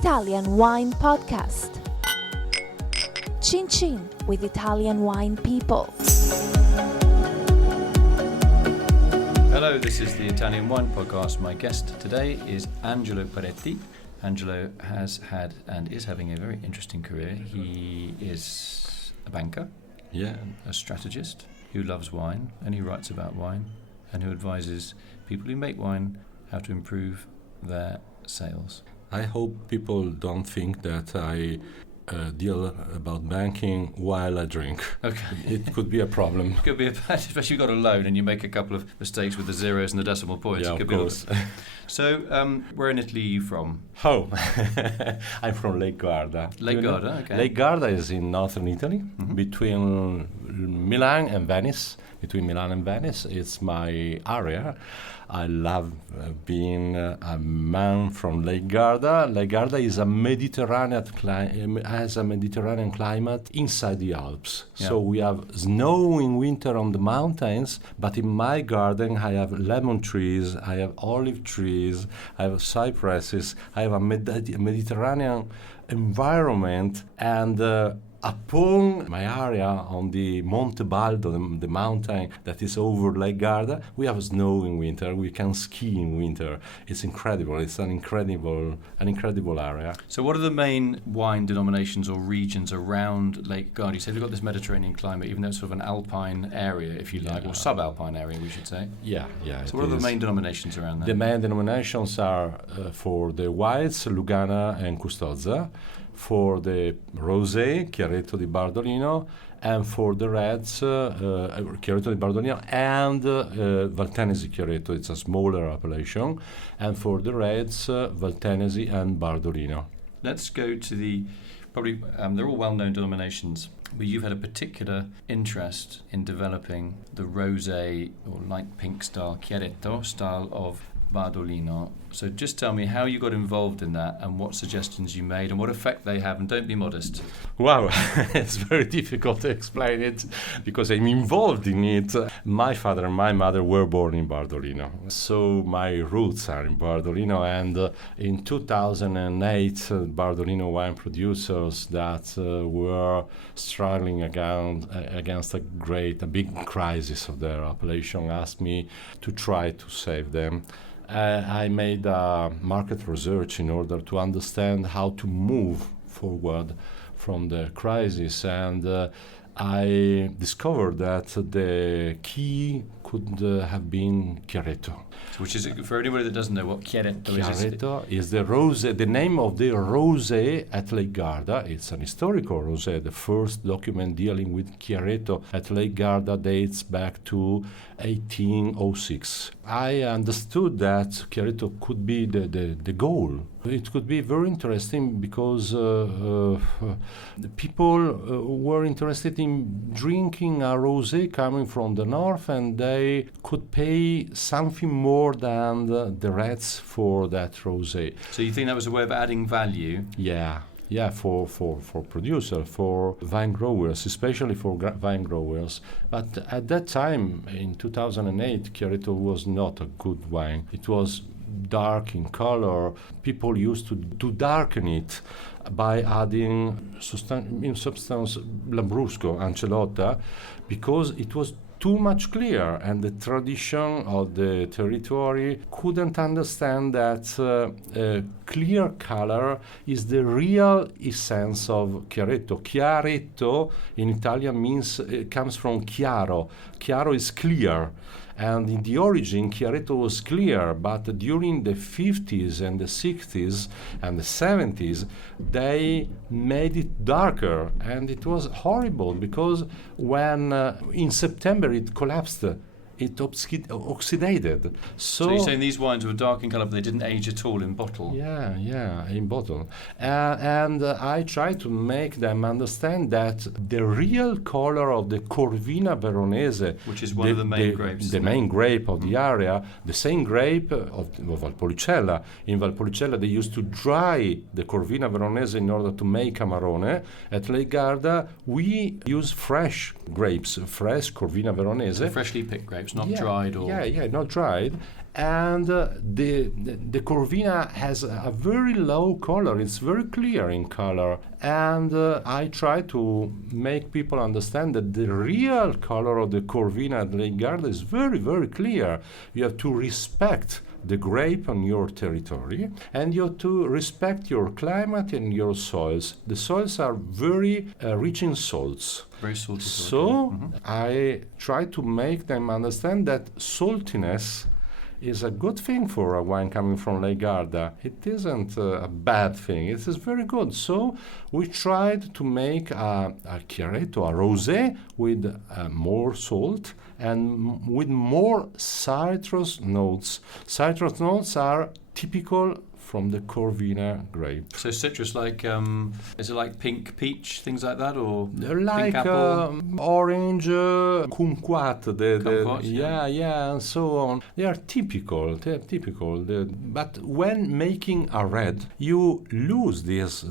Italian Wine Podcast. Chin Chin with Italian wine people. Hello, this is the Italian Wine Podcast. My guest today is Angelo Peretti. Angelo has had and is having a very interesting career. He is a banker, a strategist who loves wine, and he writes about wine, and who advises people who make wine how to improve their sales. I hope people don't think that I deal about banking while I drink. Okay. It could be a problem. Could be, especially if you've got a loan and you make a couple of mistakes with the zeros and the decimal points. Yeah, it could of course. So, where in Italy are you from? Oh, I'm from Lake Garda. Lake Garda, okay. Lake Garda is in northern Italy, between Milan and Venice. Between Milan and Venice, it's my area. I love being a man from Lake Garda. Lake Garda is a Mediterranean climate inside the Alps. Yeah. So we have snow in winter on the mountains, but in my garden I have lemon trees, I have olive trees, I have cypresses, I have a Mediterranean environment, and upon my area on the Monte Baldo, the mountain that is over Lake Garda, we have snow in winter. We can ski in winter. It's incredible. It's an incredible area. So what are the main wine denominations or regions around Lake Garda? You said you've got this Mediterranean climate, even though it's sort of an alpine area, if you like, or subalpine area, we should say. Yeah. So what are the main denominations around there? The main denominations are for the whites, Lugana and Custoza, for the rosé, Chiaretto di Bardolino, and for the reds, Chiaretto di Bardolino and Valtenesi Chiaretto. It's a smaller appellation. And for the reds, Valtenesi and Bardolino. Let's go to the, probably, they're all well-known denominations, but you've had a particular interest in developing the rosé or light pink style, Chiaretto style of Bardolino. So just tell me how you got involved in that and what suggestions you made and what effect they have, and don't be modest. Wow, it's very difficult to explain it because I'm involved in it. My father and my mother were born in Bardolino, so my roots are in Bardolino, and in 2008 Bardolino wine producers that were struggling against a big crisis of their appellation asked me to try to save them. I made market research in order to understand how to move forward from the crisis, and I discovered that the key could have been Chiaretto. Which is, for anybody that doesn't know what Chiaretto is. Chiaretto is the rosé, the name of the rosé at Lake Garda. It's an historical rosé. The first document dealing with Chiaretto at Lake Garda dates back to 1806. I understood that Chiaretto could be the goal. It could be very interesting because people were interested in drinking a rosé coming from the north, and they could pay something more than the reds for that rosé. So you think that was a way of adding value? Yeah, for producers, for vine growers, especially for vine growers. But at that time, in 2008, Chiaretto was not a good wine. It was dark in color. People used to darken it by adding substance Lambrusco, Ancelotta, because it was too much clear, and the tradition of the territory couldn't understand that clear color is the real essence of Chiaretto. Chiaretto in Italian means comes from chiaro. Chiaro is clear. And in the origin, Chiaretto was clear, but during the 50s and the 60s and the 70s, they made it darker. And it was horrible because when in September it collapsed, it oxidated. So you're saying these wines were dark in colour, but they didn't age at all in bottle? Yeah, in bottle. And I try to make them understand that the real colour of the Corvina Veronese, which is one of the main grapes, the main grape of the area, the same grape of Valpolicella. In Valpolicella, they used to dry the Corvina Veronese in order to make Amarone. At Lake Garda, we use fresh grapes, fresh Corvina Veronese. So freshly picked grapes, not dried or... Yeah, not dried. And the Corvina has a very low color. It's very clear in color. And I try to make people understand that the real color of the Corvina at Lake Garda is very, very clear. You have to respect the grape on your territory, and you have to respect your climate and your soils. The soils are very rich in salts. Very salty. So I try to make them understand that saltiness is a good thing for a wine coming from Lake Garda. It isn't a bad thing. It is very good. So we tried to make a Chiaretto, a rosé with more salt and with more citrus notes. Citrus notes are typical from the Corvina grape. So citrus, like is it like pink peach, things like that, or Like pink apple? orange, kumquat, Kumquat, yeah, and so on. They are typical. But when making a red, you lose these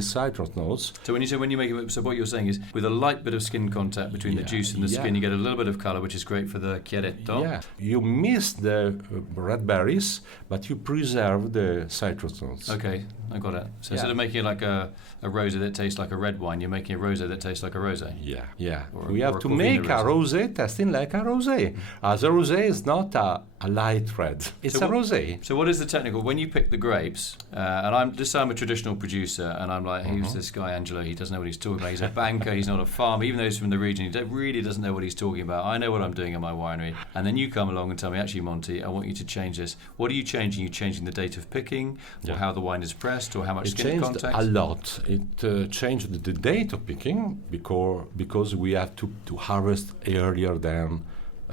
citrus notes. So when you make it, so what you're saying is, with a light bit of skin contact between the juice and the skin, you get a little bit of color, which is great for the Chiaretto. Yeah, you miss the red berries, but you preserve the citrus notes. Okay, I got it. So instead of making it like a rosé that tastes like a red wine, you're making a rosé that tastes like a rosé. Yeah. Or We or have a to Corvina make a rosé. rosé tasting like a rosé. As a rosé is not a light red. It's a rosé. So what is the technical? When you pick the grapes, and I'm a traditional producer, and I'm like, who's this guy Angelo? He doesn't know what he's talking about. He's a banker. He's not a farmer. Even though he's from the region, he really doesn't know what he's talking about. I know what I'm doing in my winery. And then you come along and tell me, actually, Monty, I want you to change this. What are you changing? Are you changing the date of picking, or how the wine is pressed, or how much It skin changed contact? a lot. It changed the date of picking because we have to harvest earlier than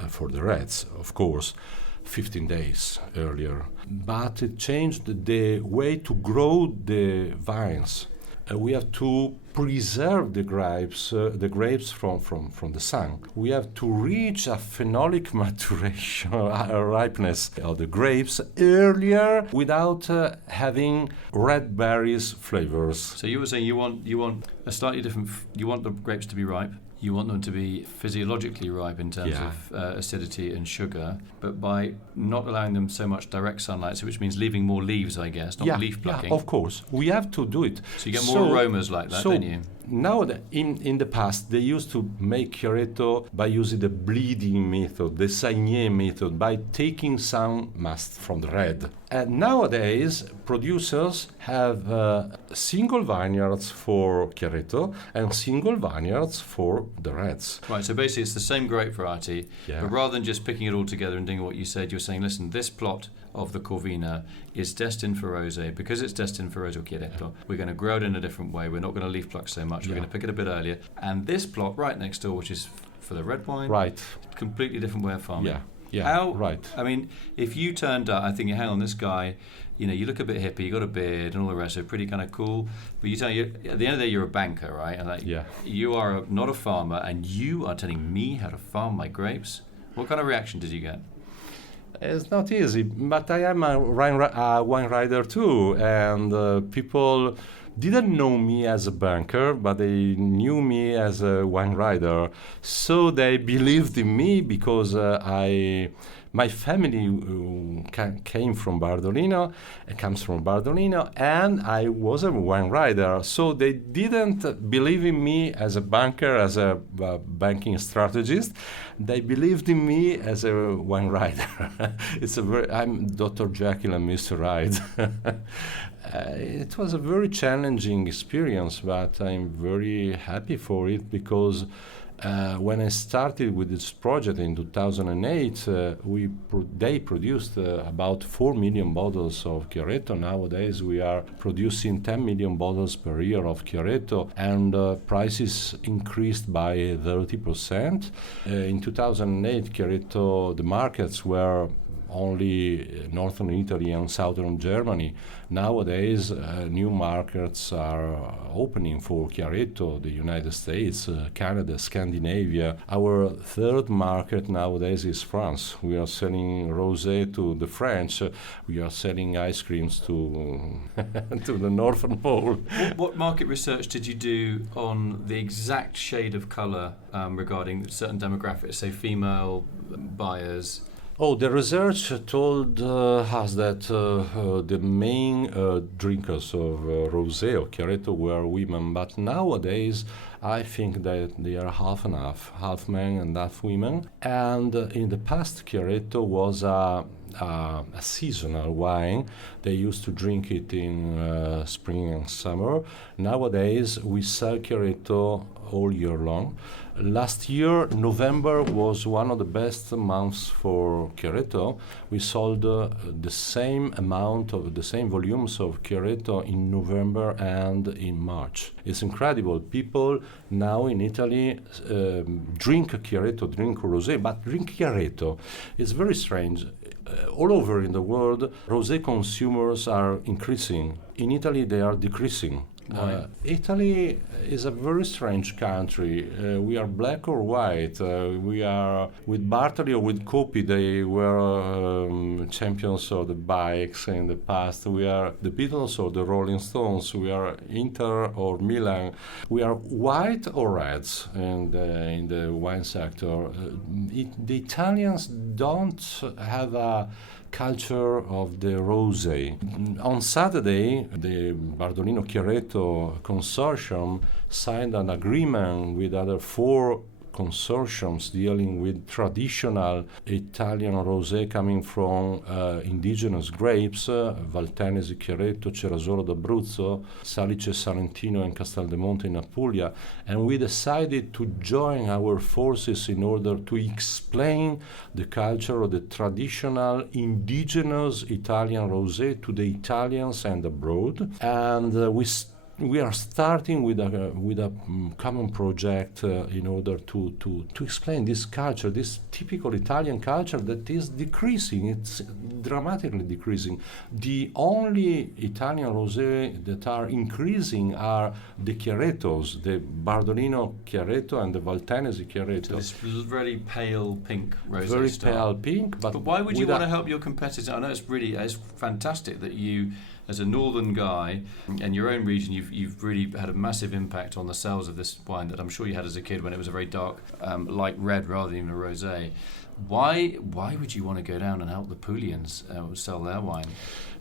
for the reds, of course, 15 days earlier. But it changed the way to grow the vines. We have to preserve the grapes from the sun. We have to reach a phenolic maturation, ripeness of the grapes earlier without having red berries flavors. So you were saying you want a slightly different. You want the grapes to be ripe. You want them to be physiologically ripe in terms of acidity and sugar, but by not allowing them so much direct sunlight, so which means leaving more leaves, I guess, not leaf plucking. Yeah, of course. We have to do it. So you get more aromas like that, don't you? Now, in the past, they used to make Chiaretto by using the bleeding method, the saigné method, by taking some must from the red. And nowadays, producers have single vineyards for Chiaretto and single vineyards for the reds. Right, so basically it's the same grape variety, Yeah. but rather than just picking it all together and doing what you said, you're saying, listen, this plot of the Corvina is destined for rosé. Because it's destined for rosé Chiaretto, we're going to grow it in a different way. We're not going to leaf pluck so much. We're going to pick it a bit earlier. And this plot right next door, which is for the red wine, Right. completely different way of farming. Yeah, right. I mean, if you turned up, I think, hang on, this guy, you look a bit hippie, you got a beard and all the rest, so pretty kind of cool. But at the end of the day, you're a banker, right? And you are not a farmer, and you are telling me how to farm my grapes. What kind of reaction did you get? It's not easy, but I am a wine rider too, and people didn't know me as a banker, but they knew me as a wine rider. So they believed in me because my family came from Bardolino, comes from Bardolino, and I was a wine rider. So they didn't believe in me as a banker, as a banking strategist. They believed in me as a wine rider. I'm Dr. Jekyll and Mr. Hyde. It was a very challenging experience, but I'm very happy for it because when I started with this project in 2008, they produced about 4 million bottles of Chiaretto. Nowadays, we are producing 10 million bottles per year of Chiaretto, and prices increased by 30%. In 2008, Chiaretto, the markets were only northern Italy and southern Germany. Nowadays, new markets are opening for Chiaretto, the United States, Canada, Scandinavia. Our third market nowadays is France. We are selling rosé to the French. We are selling ice creams to to the Northern Pole. What market research did you do on the exact shade of colour regarding certain demographics, say female buyers? Oh, the research told us that the main drinkers of rosé or Chiaretto were women, but nowadays I think that they are half and half men and half women. And in the past, Chiaretto was a seasonal wine. They used to drink it in spring and summer. Nowadays, we sell Chiaretto all year long. Last year, November was one of the best months for Chiaretto. We sold the same volumes of Chiaretto in November and in March. It's incredible. People now in Italy drink Chiaretto, drink rosé, but drink Chiaretto. It's very strange. All over in the world, rosé consumers are increasing. In Italy, they are decreasing. Italy is a very strange country. We are black or white. We are with Bartoli or with Coppi. They were champions of the bikes in the past. We are the Beatles or the Rolling Stones. We are Inter or Milan. We are white or reds in the wine sector. The Italians don't have a culture of the rosé. On Saturday, the Bardolino Chiaretto Consortium signed an agreement with other 4 consortiums dealing with traditional Italian rosé coming from indigenous grapes, Valtenesi, Chiaretto, Cerasolo d'Abruzzo, Salice Salentino and Casteldemonte in Apulia, and we decided to join our forces in order to explain the culture of the traditional indigenous Italian rosé to the Italians and abroad, and we are starting with a common project in order to explain this culture, this typical Italian culture that is decreasing. It's dramatically decreasing. The only Italian rosé that are increasing are the Chiarettos, the Bardolino Chiaretto and the Valtenesi Chiaretto. So this really pale pink rosé Very style. pale pink, but why would you want to help your competitors? I know it's fantastic that you, as a northern guy, in your own region, you've really had a massive impact on the sales of this wine that I'm sure you had as a kid when it was a very dark, light red rather than even a rosé. Why would you want to go down and help the Pulians sell their wine?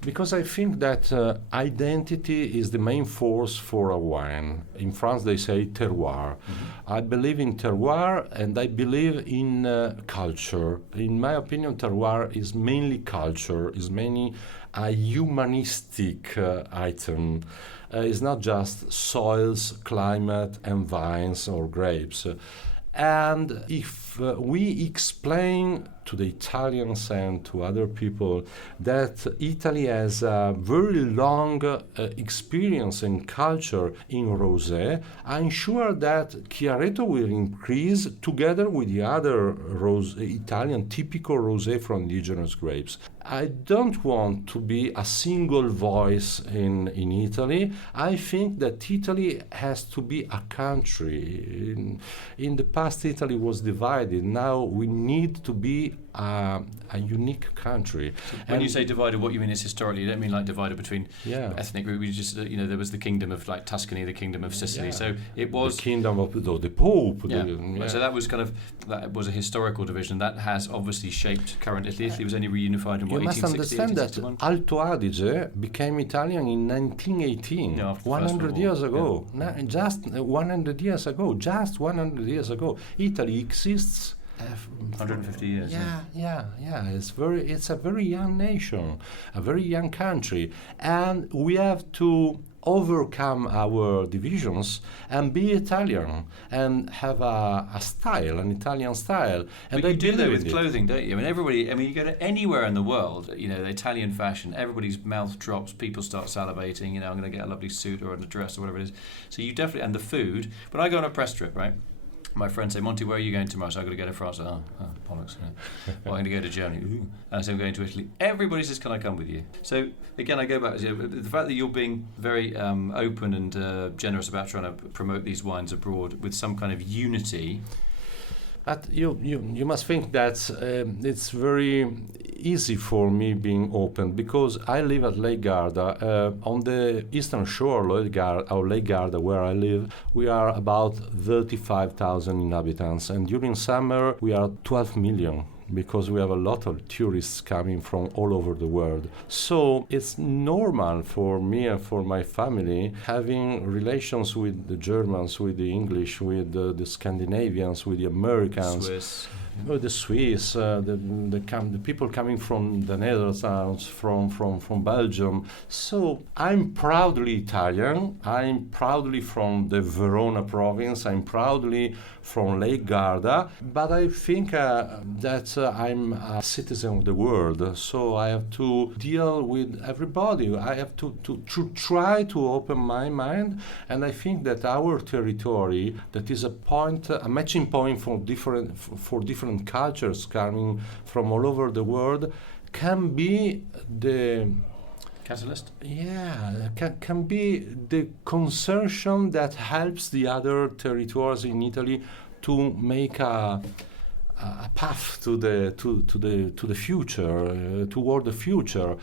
Because I think that identity is the main force for a wine. In France, they say terroir. Mm-hmm. I believe in terroir and I believe in culture. In my opinion, terroir is mainly culture, is mainly a humanistic item. It's not just soils, climate, and vines or grapes. And if we explain to the Italians and to other people that Italy has a very long experience and culture in rosé, I'm sure that Chiaretto will increase together with the other Italian typical rosé from indigenous grapes. I don't want to be a single voice in Italy. I think that Italy has to be a country. In the past, Italy was divided. Now we need to be a unique country. So when you say divided, what you mean is historically. You don't mean like divided between ethnic groups. We just, there was the kingdom of like Tuscany, the kingdom of Sicily. Yeah. So it was the kingdom of the Pope. Yeah. So that was a historical division that has obviously shaped current Italy. Italy was only reunified in 1860. You must understand that Alto Adige became Italian in 1918. 100 years ago. Just 100 years ago. Just 100 years ago. Italy exists. 150 years. Yeah. It's a very young nation, a very young country, and we have to overcome our divisions and be Italian and have an Italian style. And but you do that with clothing, don't you? You go to anywhere in the world, the Italian fashion, everybody's mouth drops, people start salivating, I'm going to get a lovely suit or a dress or whatever it is. So you definitely, and the food, when I go on a press trip, right? My friends say, Monty, where are you going tomorrow? So I've got to go to France. Oh, bollocks. Well, I'm going to go to Germany. Ooh. And I say, I'm going to Italy. Everybody says, can I come with you? So, again, I go back to the fact that you're being very open and generous about trying to promote these wines abroad with some kind of unity. But you must think that it's very easy for me being open because I live at Lake Garda. On the eastern shore of Lake Garda, where I live, we are about 35,000 inhabitants, and during summer we are 12 million because we have a lot of tourists coming from all over the world. So it's normal for me and for my family having relations with the Germans, with the English, with the Scandinavians, with the Americans. Swiss. The Swiss, the people coming from the Netherlands, from Belgium. So I'm proudly Italian. I'm proudly from the Verona province. I'm proudly from Lake Garda. But I think that I'm a citizen of the world. So I have to deal with everybody. I have to try to open my mind. And I think that our territory, that is a matching point for different cultures coming from all over the world, can be the catalyst. Yeah, can be the consortium that helps the other territories in Italy to make a path to the future, toward the future.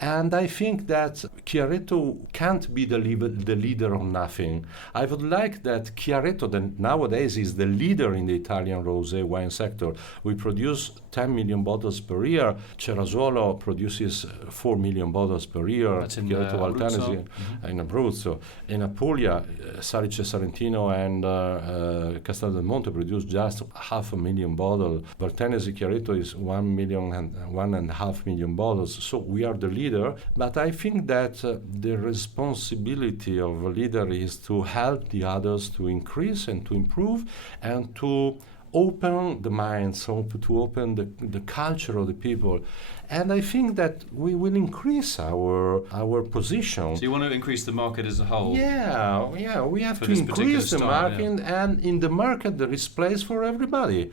And I think that Chiaretto can't be the leader of nothing. I would like that Chiaretto, that nowadays is the leader in the Italian rosé wine sector. We produce 10 million bottles per year. Cerasuolo produces 4 million bottles per year. That's in Chiaretto Valtanesi in Abruzzo. In Apulia, Salice Sarentino and Castel del Monte produce just 500,000 bottles. Valtanesi Chiaretto is 1.5 million bottles. So we are the leader. But I think that the responsibility of a leader is to help the others to increase and to improve and to open the minds, to open the culture of the people. And I think that we will increase our position. So you want to increase the market as a whole? Yeah, we have to increase the market, and in the market there is place for everybody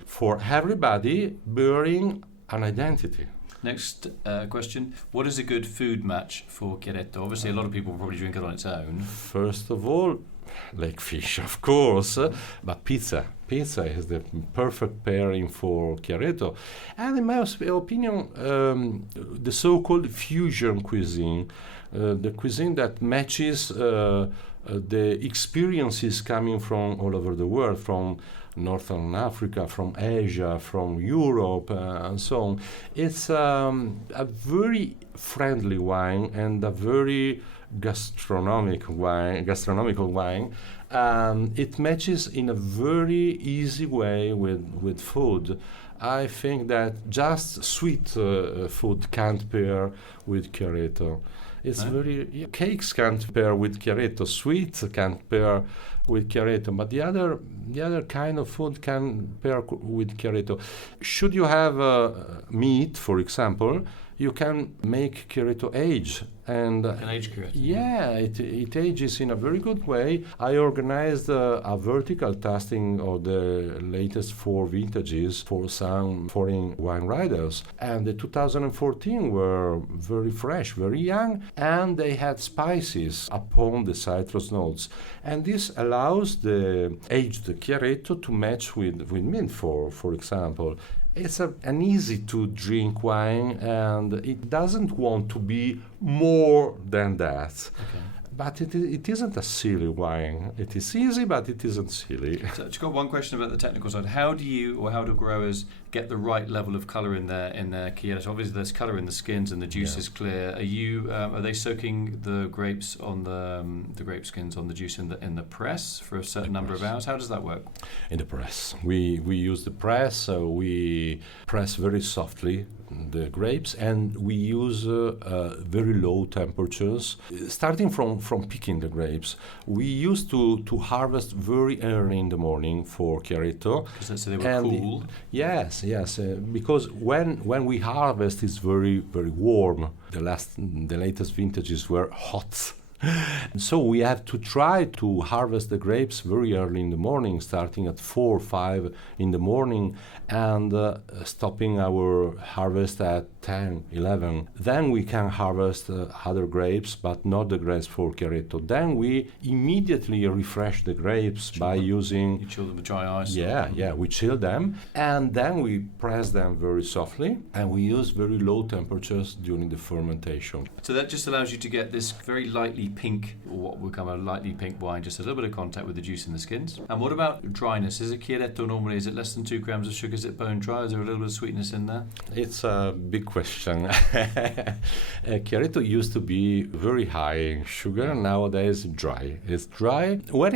bearing an identity. Next question. What is a good food match for Chiaretto? Obviously, a lot of people will probably drink it on its own. First of all, like fish, of course, but pizza. Pizza is the perfect pairing for Chiaretto. And in my opinion, the so-called fusion cuisine, the cuisine that matches the experiences coming from all over the world, from Northern Africa, from Asia, from Europe, and so on. It's a very friendly wine and a very gastronomical wine. It matches in a very easy way with food. I think that just sweet food can't pair with Chiaretto. It's cakes can't pair with Chiaretto, sweets can't pair with Chiaretto, but the other kind of food can pair with Chiaretto. Should you have meat, for example, you can make Chiaretto age. And an age Chiaretto. Yeah, it ages in a very good way. I organized a vertical tasting of the latest 4 vintages for some foreign wine riders. And the 2014 were very fresh, very young, and they had spices upon the citrus notes. And this allows the aged Chiaretto to match with mint, for example. It's an easy to drink wine, and it doesn't want to be more than that. Okay. But it isn't a silly wine. It is easy, but it isn't silly. So I've just got one question about the technical side. How do growers get the right level of colour in their Chiaretto? Obviously, there's colour in the skins and the juice is clear. Are they soaking the grapes on the grape skins on the juice in the press for a certain number of hours? How does that work? In the press, we use the press. So we press very softly the grapes, and we use very low temperatures. Starting from picking the grapes, we used to harvest very early in the morning for Chiaretto. So they were cool. Yes, because when we harvest, it's very, very warm. The latest vintages were hot. So we have to try to harvest the grapes very early in the morning, starting at 4 or 5 in the morning, and stopping our harvest at 10, 11. Then we can harvest other grapes, but not the grapes for Chiaretto. Then we immediately refresh the grapes by using... You chill them with dry ice? Yeah, we chill them, and then we press them very softly, and we use very low temperatures during the fermentation. So that just allows you to get this very lightly slightly pink, or what will become a lightly pink wine, just a little bit of contact with the juice in the skins. And what about dryness? Is it Chiaretto normally, is it less than 2 grams of sugar? Is it bone dry? Is there a little bit of sweetness in there? It's a big question. Chiaretto used to be very high in sugar. Nowadays, dry. It's dry. When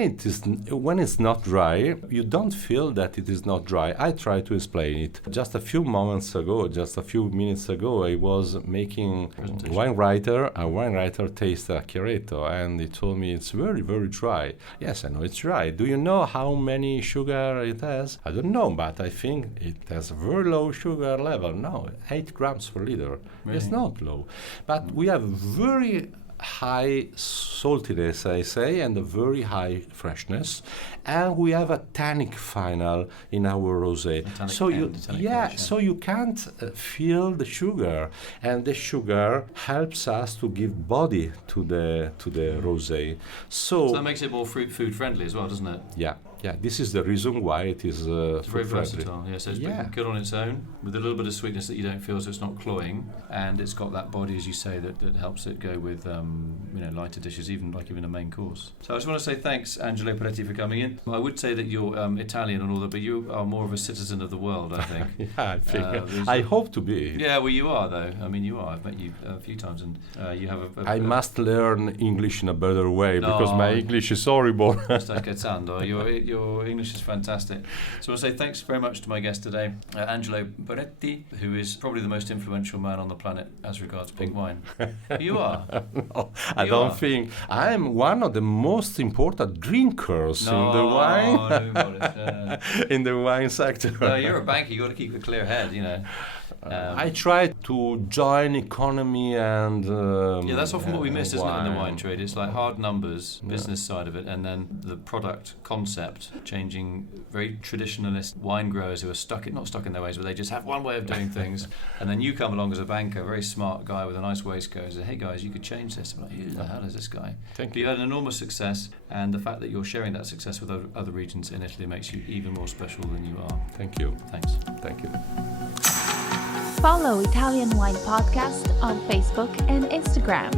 it's not dry, you don't feel that it is not dry. I try to explain it. Just a few minutes ago, I was making a wine writer taste a Chiaretto, and he told me it's very, very dry. Yes, I know it's dry. Do you know how many sugar it has? I don't know, but I think it has a very low sugar level. No, 8 grams per liter. Really? It's not low. But we have very high saltiness, I say, and a very high freshness, and we have a tannic final in our rosé. So you can't feel the sugar, and the sugar helps us to give body to the rosé. So that makes it more food friendly as well, doesn't it? Yeah, this is the reason why it is it's very versatile. Yeah, so it's good on its own with a little bit of sweetness that you don't feel, so it's not cloying, and it's got that body, as you say, that helps it go with lighter dishes, even a main course. So I just want to say thanks, Angelo Peretti, for coming in. I would say that you're Italian and all that, but you are more of a citizen of the world, I think. Yeah, I think. I hope to be. Yeah, well, you are though. I mean, you are. I've met you a few times, and you have I must learn English in a better way because my English is horrible. Your English is fantastic. So I want to say thanks very much to my guest today, Angelo Peretti, who is probably the most influential man on the planet as regards pink wine. You are. No, I don't think. I'm one of the most important drinkers in the wine. In the wine sector. No, you're a banker. You got to keep a clear head, you know. I try to join economy and that's often what we miss, isn't it, in the wine trade? It's like hard numbers, business side of it, and then the product concept changing. Very traditionalist wine growers who are not stuck in their ways, but they just have one way of doing things. And then you come along as a banker, a very smart guy with a nice waistcoat, and say, "Hey guys, you could change this." I'm like, "Who the hell is this guy?" Thank you. You But you had an enormous success, and the fact that you're sharing that success with other regions in Italy makes you even more special than you are. Thank you. Thanks. Thank you. Follow Italian Wine Podcast on Facebook and Instagram.